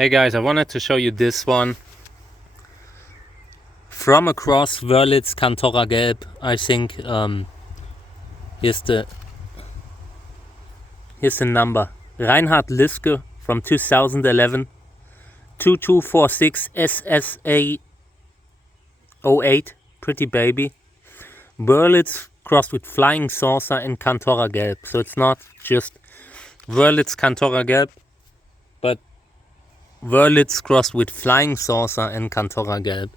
Hey guys, I wanted to show you this one from across Wörlitz, Cantora Gelb. I think here's the number. Reinhard Liske from 2011, 2246 SSA08, pretty baby. Wörlitz crossed with Flying Saucer and Cantora Gelb. So it's not just Wörlitz Cantora Gelb, but Wörlitz crossed with Flying Saucer and Cantora Gelb.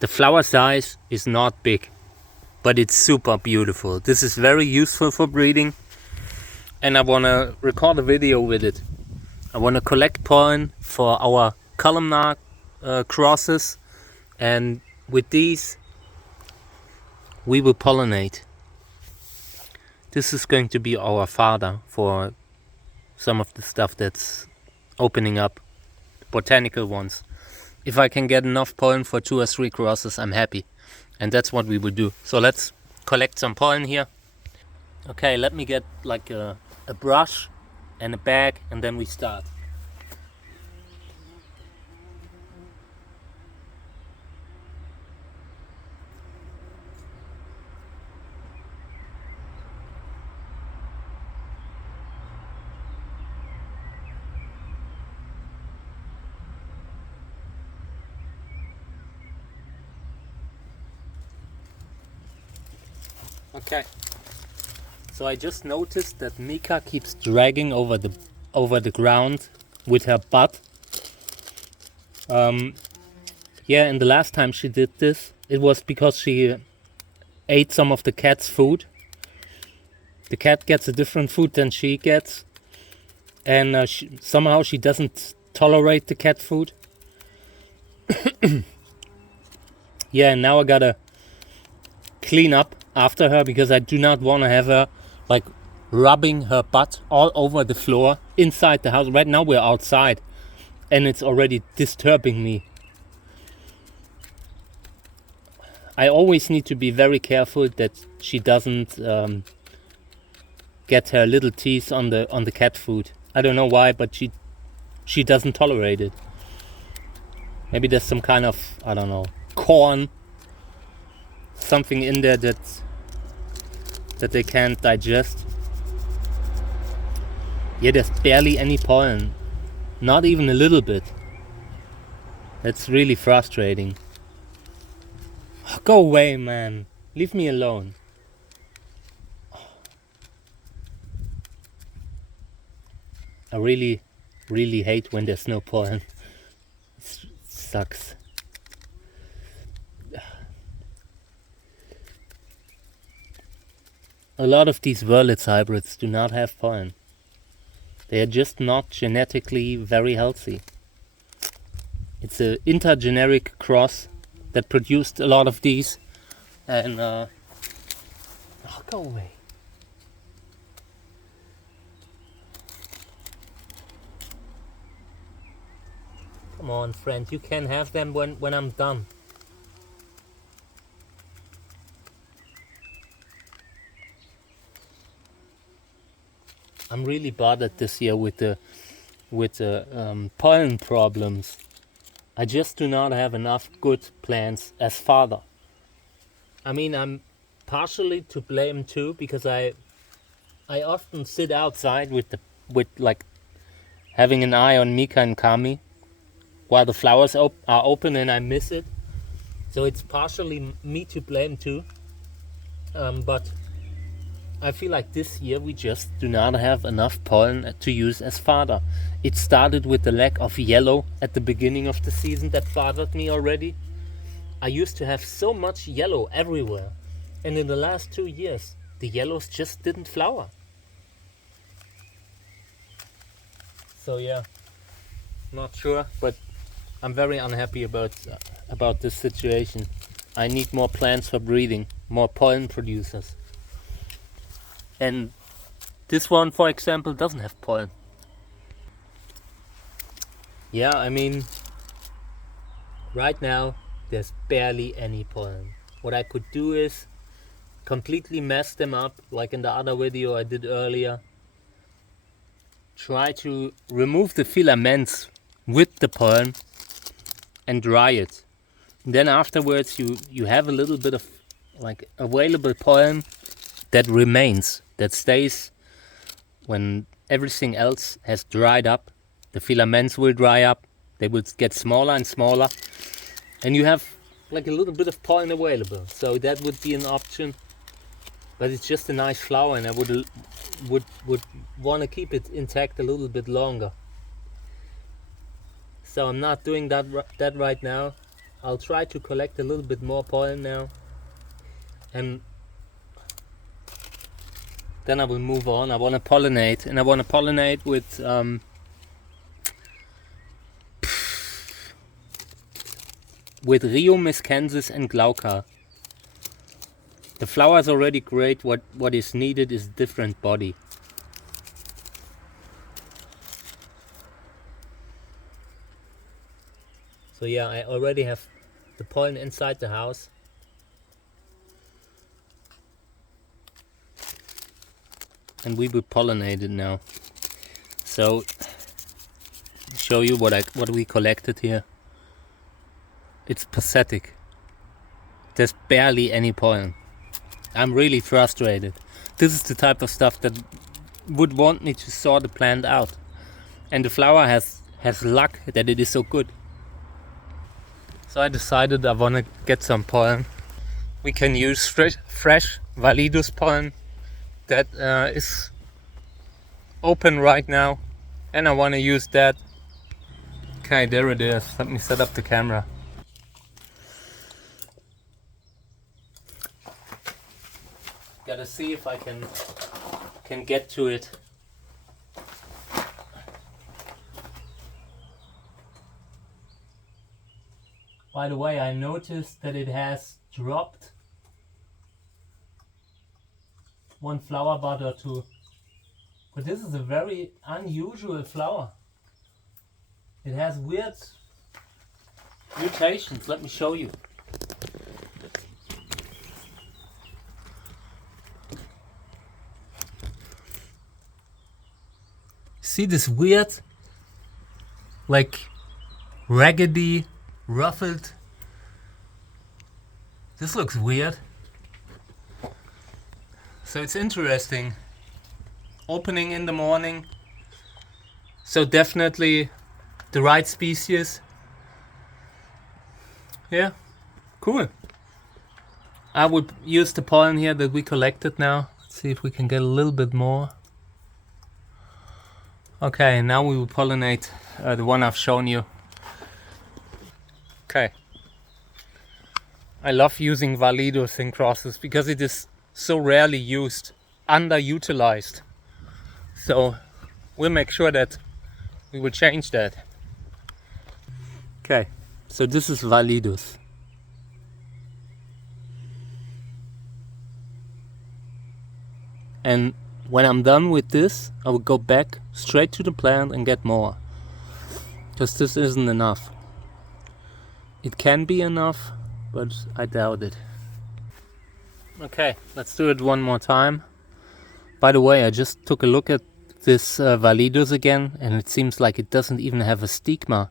The flower size is not big, but it's super beautiful. This is very useful for breeding, and I want to record a video with it. I want to collect pollen for our columnar crosses, and with these we will pollinate. This is going to be our fodder for some of the stuff that's opening up, botanical ones. If I can get enough pollen for 2 or 3 crosses, I'm happy, and that's what we will do. So let's collect some pollen here. Okay, let me get like a brush and a bag, and then we start. Okay, so I just noticed that Mika keeps dragging over the ground with her butt. Yeah, and the last time she did this, it was because she ate some of the cat's food. The cat gets a different food than she gets, and somehow she doesn't tolerate the cat food. Yeah, and now I gotta clean up after her, because I do not want to have her like rubbing her butt all over the floor inside the house. Right now we're outside and it's already disturbing me. I always need to be very careful that she doesn't get her little teeth on the cat food. I don't know why, but she doesn't tolerate it. Maybe there's some kind of, I don't know, corn, something in there that they can't digest. Yeah, there's barely any pollen, not even a little bit. That's really frustrating. Go away, man, leave me alone. I really hate when there's no pollen. It sucks. A lot of these Wörlitz hybrids do not have pollen. They are just not genetically very healthy. It's an intergeneric cross that produced a lot of these, and oh, go away. Come on, friend, you can have them when I'm done. I'm really bothered this year with the pollen problems. I just do not have enough good plants as fodder. I mean, I'm partially to blame too, because I often sit outside with like having an eye on Mika and Kami while the flowers are open, and I miss it. So it's partially me to blame too. But I feel like this year we just do not have enough pollen to use as fodder. It started with the lack of yellow at the beginning of the season that bothered me already. I used to have so much yellow everywhere, and in the last 2 years the yellows just didn't flower. So yeah, not sure, but I'm very unhappy about this situation. I need more plants for breeding, more pollen producers. And this one, for example, doesn't have pollen. Yeah, I mean, right now there's barely any pollen. What I could do is completely mess them up, like in the other video I did earlier. Try to remove the filaments with the pollen and dry it. And then afterwards you have a little bit of like available pollen that remains, that stays when everything else has dried up. The filaments will dry up, they will get smaller and smaller, and you have like a little bit of pollen available. So that would be an option, but it's just a nice flower, and I would want to keep it intact a little bit longer. So I'm not doing that right now. I'll try to collect a little bit more pollen now, and then I will move on. I want to pollinate, and I want to pollinate with Rio miscensis and Glauca. The flower is already great. What is needed is different body. So yeah, I already have the pollen inside the house. And we will pollinate it now. So show you what we collected here. It's pathetic. There's barely any pollen. I'm really frustrated. This is the type of stuff that would want me to sort the plant out. And the flower has luck that it is so good. So I decided I want to get some pollen. We can use fresh Validus pollen that is open right now, and I want to use that. Okay, there it is. Let me set up the camera. Gotta see if I can get to it. By the way, I noticed that it has dropped one flower bud or two, but this is a very unusual flower. It has weird mutations. Let me show you. See this weird, like raggedy, ruffled. This looks weird. So it's interesting. Opening in the morning. So definitely the right species. Yeah, cool. I would use the pollen here that we collected now. Let's see if we can get a little bit more. Okay, now we will pollinate the one I've shown you. Okay. I love using Validus in crosses because it is so rarely used, underutilized. So we'll make sure that we will change that. Okay, so this is Validus. And when I'm done with this, I will go back straight to the plant and get more. Because this isn't enough. It can be enough, but I doubt it. Okay, let's do it one more time. By the way, I just took a look at this Validus again, and it seems like it doesn't even have a stigma.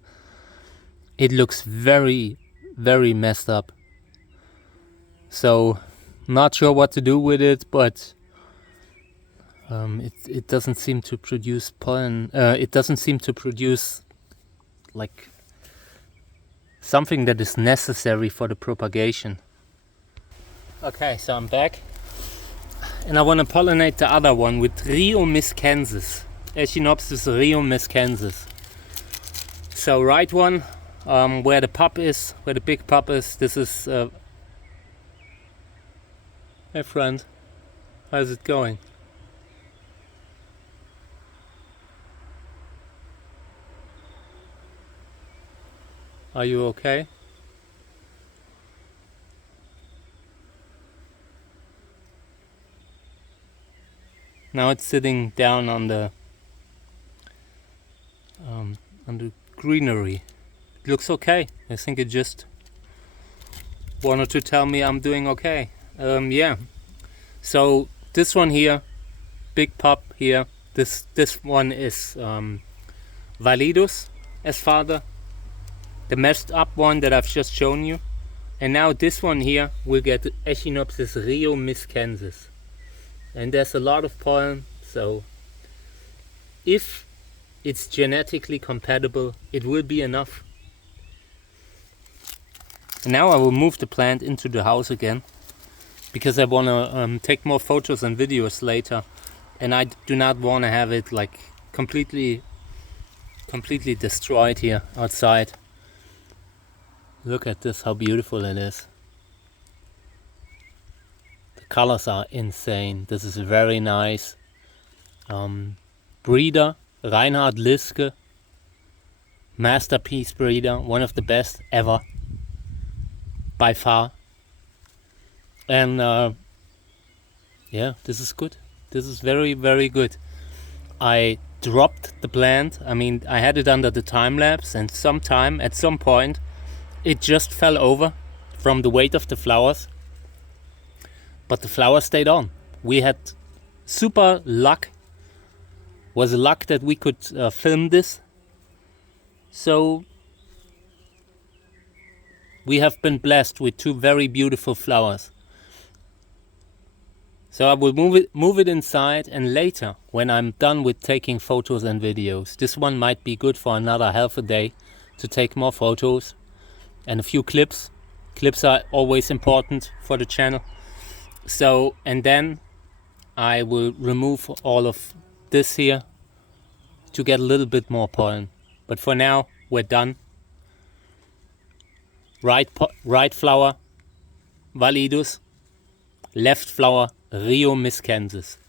It looks very, very messed up. So, not sure what to do with it, but it doesn't seem to produce pollen. It doesn't seem to produce like something that is necessary for the propagation. Okay, so I'm back, and I want to pollinate the other one with Rio miscensis, Echinopsis Rio miscensis. So right one, where the pup is, where the big pup is. This is. Hey friend, how's it going? Are you okay? Now it's sitting down on the greenery. It looks okay. I think it just wanted to tell me I'm doing okay. Yeah. So this one here, big pup here. This one is Validus. as father, the messed up one that I've just shown you. And now this one here will get Echinopsis Rio miscensis. And there's a lot of pollen, so if it's genetically compatible, it will be enough. And now I will move the plant into the house again, because I want to take more photos and videos later, and I do not want to have it like completely destroyed here outside. Look at this, how beautiful it is. The colors are insane. This is very nice. Breeder, Reinhard Liske, masterpiece breeder, one of the best ever, by far. And yeah, this is good. This is very, very good. I dropped the plant. I mean, I had it under the time lapse, and at some point, it just fell over from the weight of the flowers. But the flowers stayed on. We had super luck. Was luck that we could film this. So we have been blessed with two very beautiful flowers. So I will move it inside, and later, when I'm done with taking photos and videos, this one might be good for another half a day to take more photos and a few clips. Clips are always important for the channel. So, and then I will remove all of this here to get a little bit more pollen. But for now, we're done. Right flower, Validus. Left flower, Rio miscensis.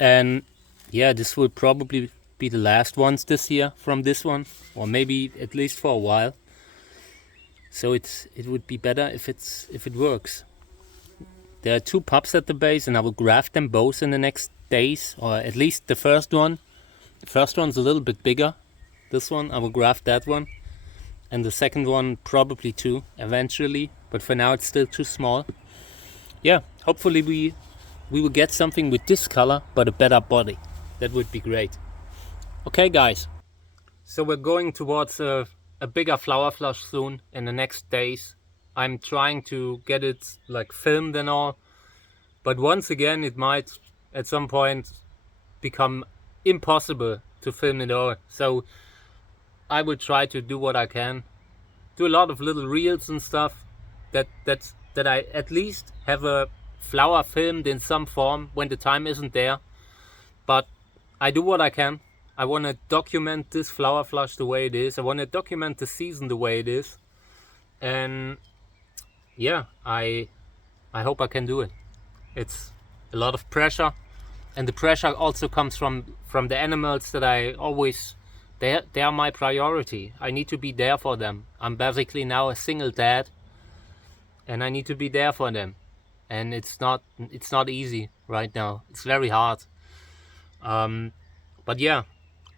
And yeah, this will probably be the last ones this year from this one, or maybe at least for a while. So it would be better if it works. There are two pups at the base, and I will graft them both in the next days, or at least the first one. The first one's a little bit bigger. This one, I will graft that one. And the second one probably too, eventually. But for now it's still too small. Yeah, hopefully we will get something with this color, but a better body. That would be great. Okay guys, so we're going towards a bigger flower flush soon in the next days. I'm trying to get it like filmed and all, but once again it might at some point become impossible to film it all. So I will try to do what I can, do a lot of little reels and stuff that I at least have a flower filmed in some form when the time isn't there. But I do what I can. I want to document this flower flush the way it is. I want to document the season the way it is. And yeah, I hope I can do it. It's a lot of pressure, and the pressure also comes from the animals that I always, they are my priority. I need to be there for them. I'm basically now a single dad, and I need to be there for them. And it's not easy right now. It's very hard. But yeah,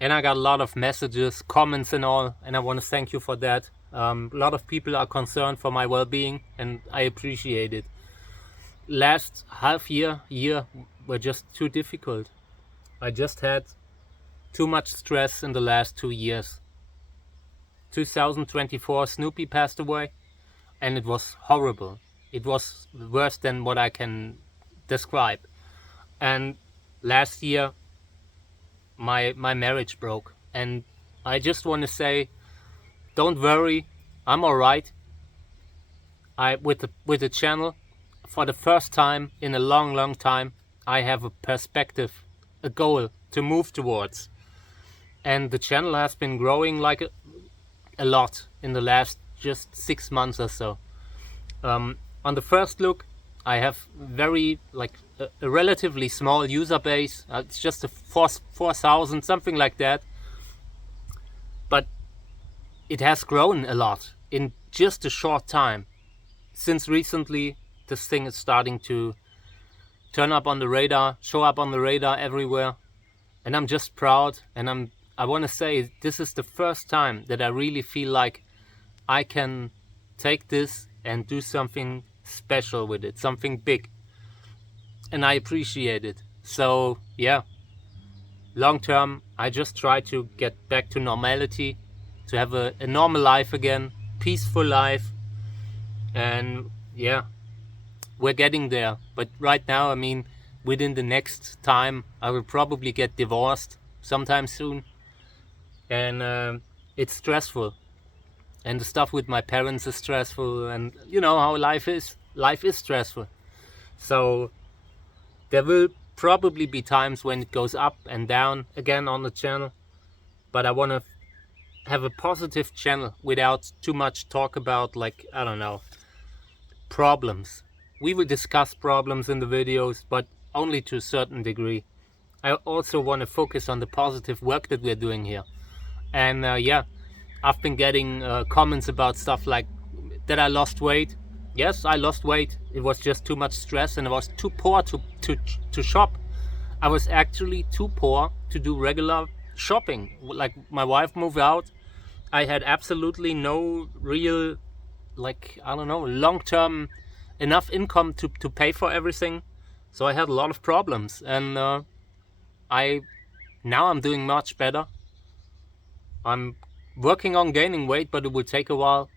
and I got a lot of messages, comments and all, and I want to thank you for that. A lot of people are concerned for my well-being, and I appreciate it. Last half year were just too difficult. I just had too much stress in the last 2 years. 2024, Snoopy passed away, and it was horrible. It was worse than what I can describe. And last year, my marriage broke, and I just want to say, don't worry, I'm all right. With the channel, for the first time in a long time, I have a perspective, a goal to move towards. And the channel has been growing like a lot in the last just 6 months or so. On the first look, I have a relatively small user base. It's just a 4,000, something like that. But it has grown a lot in just a short time. Since recently, this thing is starting to turn up on the radar, show up on the radar everywhere. And I'm just proud, and I want to say this is the first time that I really feel like I can take this and do something special with it, something big. And I appreciate it. So yeah, long term, I just try to get back to normality, to have a normal life again, peaceful life. And yeah, we're getting there. But right now, I mean, within the next time, I will probably get divorced sometime soon. And it's stressful. And the stuff with my parents is stressful. And you know how life is. Life is stressful. So there will probably be times when it goes up and down again on the channel. But I want to have a positive channel without too much talk about, like, I don't know, problems. We will discuss problems in the videos, but only to a certain degree. I also want to focus on the positive work that we're doing here. And yeah, I've been getting comments about stuff like that I lost weight. Yes, I lost weight. It was just too much stress and I was too poor to shop. I was actually too poor to do regular shopping. Like, my wife moved out. I had absolutely no real, like, I don't know, long-term enough income to pay for everything. So I had a lot of problems. And now I'm doing much better. I'm working on gaining weight, but it will take a while.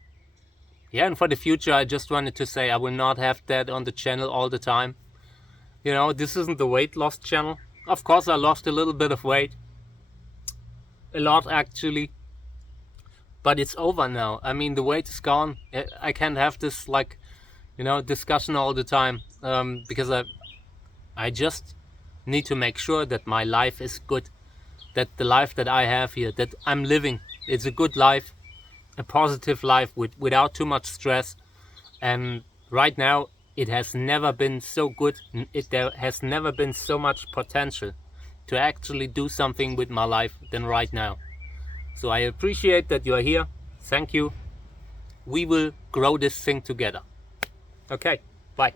Yeah, and for the future, I just wanted to say I will not have that on the channel all the time. You know, this isn't the weight loss channel. Of course, I lost a little bit of weight. A lot, actually. But it's over now. I mean, the weight is gone. I can't have this, like, you know, discussion all the time. Because I just need to make sure that my life is good. That the life that I have here, that I'm living, it's a good life. A positive life without too much stress. And right now, it has never been so good. There has never been so much potential to actually do something with my life than right now. So I appreciate that you are here. Thank you. We will grow this thing together. Okay, bye.